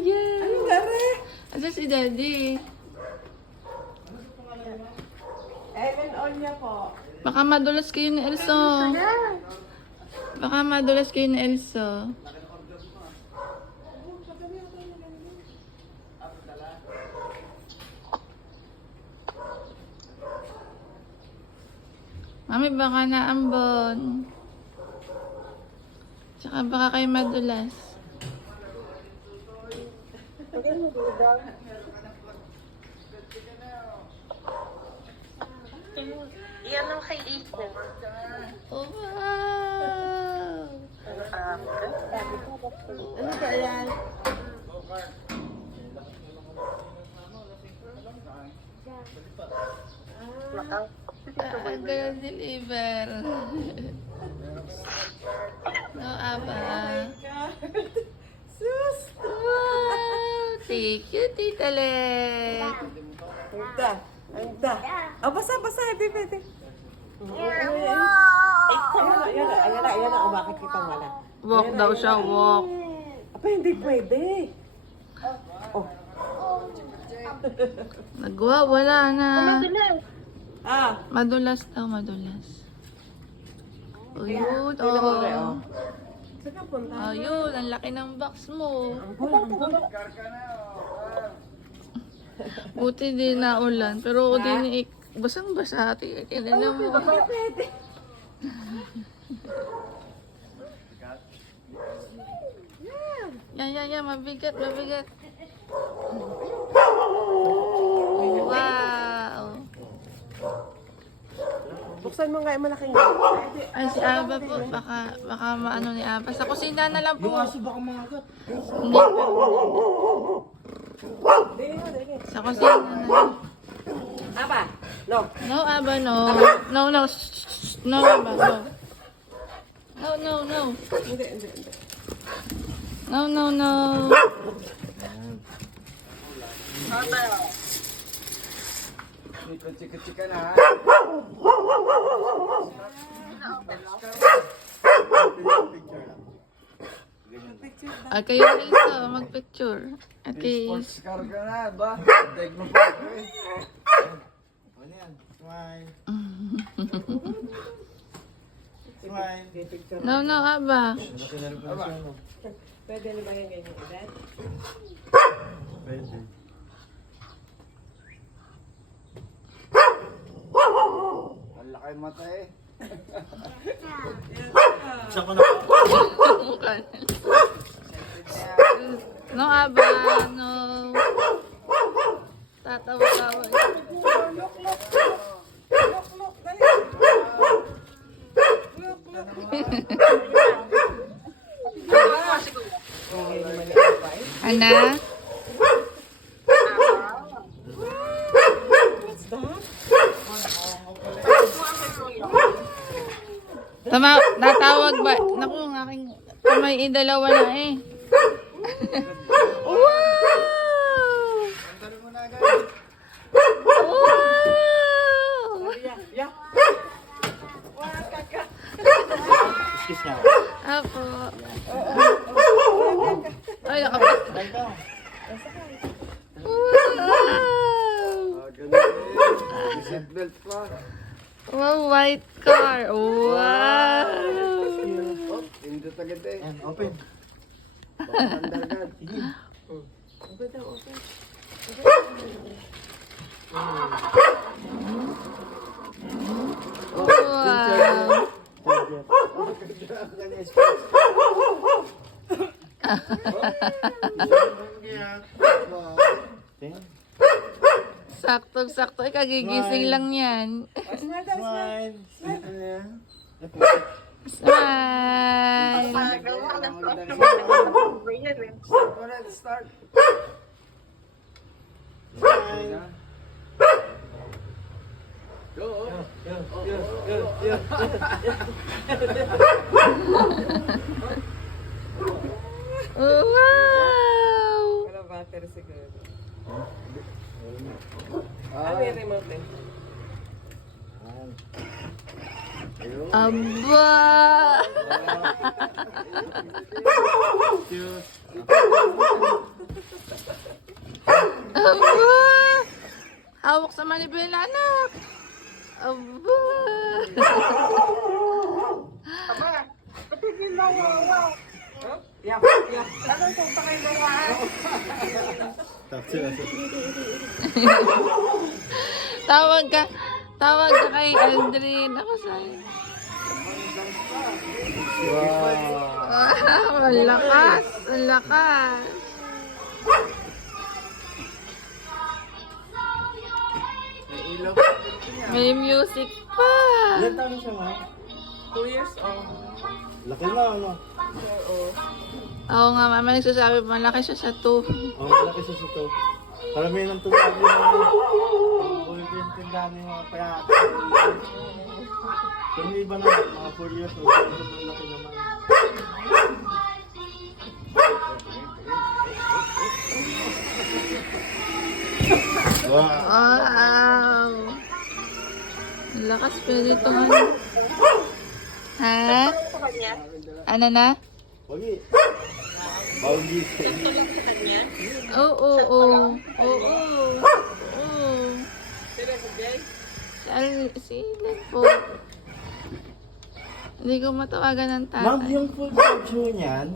Yes! Ano gari? Asa si Daddy? Evan Onya po. Baka madulas kayo ni Elso. Baka madulas kayo ni Elso. Mami, baka naambon. Tsaka baka kayo madulas. Yan ang kay Ethan. Oh, wow! Ano ka yan? Ang gano'n deliver. No, Aba. Sus! Wow! Thank you, Tita Len. Anda. Anda. Oh, basa. Hindi pwede. Ayan na. Oh, bakit kita wala? Walk daw siya, walk. Apa, hindi pwede. Oh. Wala na. Ah. Madulas daw, madulas. Ayun, Tingnan mo, Re, oh. oh. Saan ka punta? Ayun, ang laki ng box mo. Ampun. Buti di na ulan. Pero di basang-basa. Kailan mo. Pwede. Yan. Mabigat. Wow. Buksan mo nga yung malaking Ay, si Aba po. Baka maano ni Aba. Sa kusina na lang po. Yung aso baka mangagat. Hindi. Sa kusina na lang. Aba, no. No, Aba, no. No. No, Aba, no. No. Hindi. No. Chika-chika na ha. Kayo Elsa, mag-picture. Sports car ka na ba? Deg mo pa ako eh. Ano yan? Smile. Smile. No, Aba. Pwede na ba yung ganyan edad? Pwede. Ang laki mata eh. Saan ko na? Mukha niya. No, Aba, no. Tatawa-tawa. Look, dali. Look. Ana? What's that? Natawag ba? Naku, ang aking kamay dalawa na eh. Wow! Tandali mo na agad. Wow! Yeah. Kiss niya. Apo. Ay, nakapit. Right now. Wow! Ganun eh. Seatbelt pa. Wow, white car. Wow! Oh, pindot agad eh. Open. Baka mandar agad. Open. Wow! Saktong-sakto. Ay, kagigising lang yan. Smile. Smile! Start. Go. Wow! Wala battery siguro. May remote eh. Aba! Aba! Hawak sa manibela, anak! Aba! Yak, yak. Ano itong pakailangan? Tawag ka kay Aldrin. Ako sa'yo. Wow. Ang lakas, ang lakas. May ilaw pa. May music pa. Ilan taon na siya, ma? 2 years old. Laki na, ano? Oo. Oo nga, mama nagsasabi, malaki siya sa 2. Oh, malaki siya ito. Karamihan ng tusabi ng buhay tindahan ng mga payata. Pero yung iba na, mga 4 years old, sobrang laki naman. Wow! Wow! Ang lakas pwede itong ano. Ha? Sa kanya? Ano na? Wagi! Bawang gising. Tulog sa kanya? Oo. Sino si Jay? Si Len po. Hindi ko matawagan ng Ma'am, tatay. yung full picture niyan,